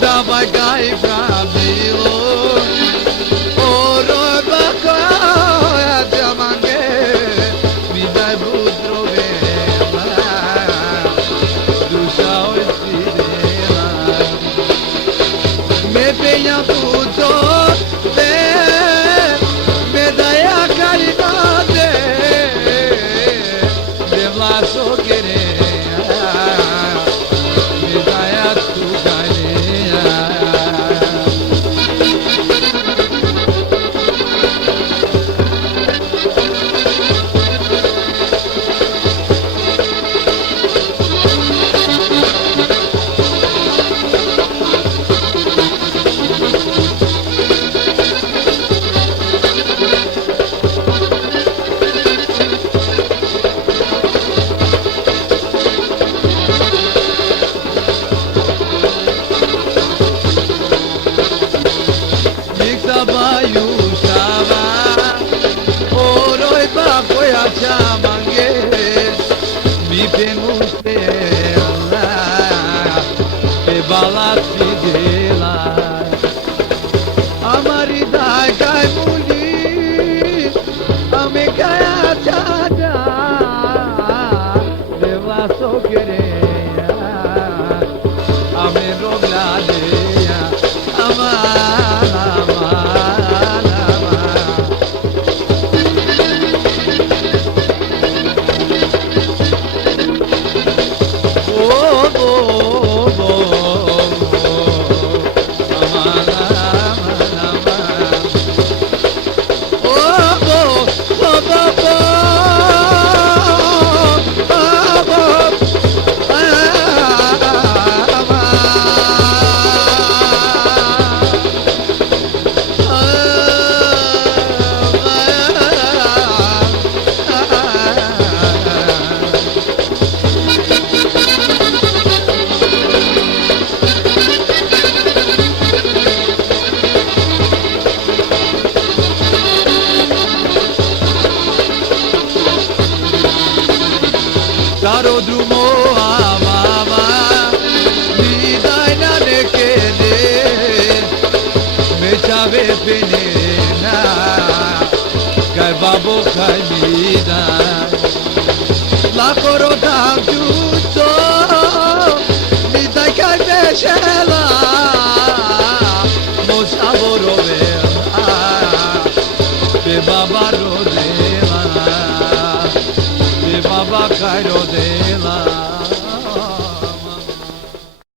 Dawaj gaj prawiło Oro bako ja diamange Mi daj budrowela Dusza ojcidela Me peña puto Me daj a caridade De vlaso querer Me daj a tu galinha Mi penustela Pe balat fidela Amarida gai muli Ame gaya chada Deva so querea Ame robladea Amala Caro drumo amama Mi dai na nekede Me chave penena Gai babo kai mida La coro dam giusto Mi dai kai beshela Mo saboro vela Be baba rodela Baba Cairo de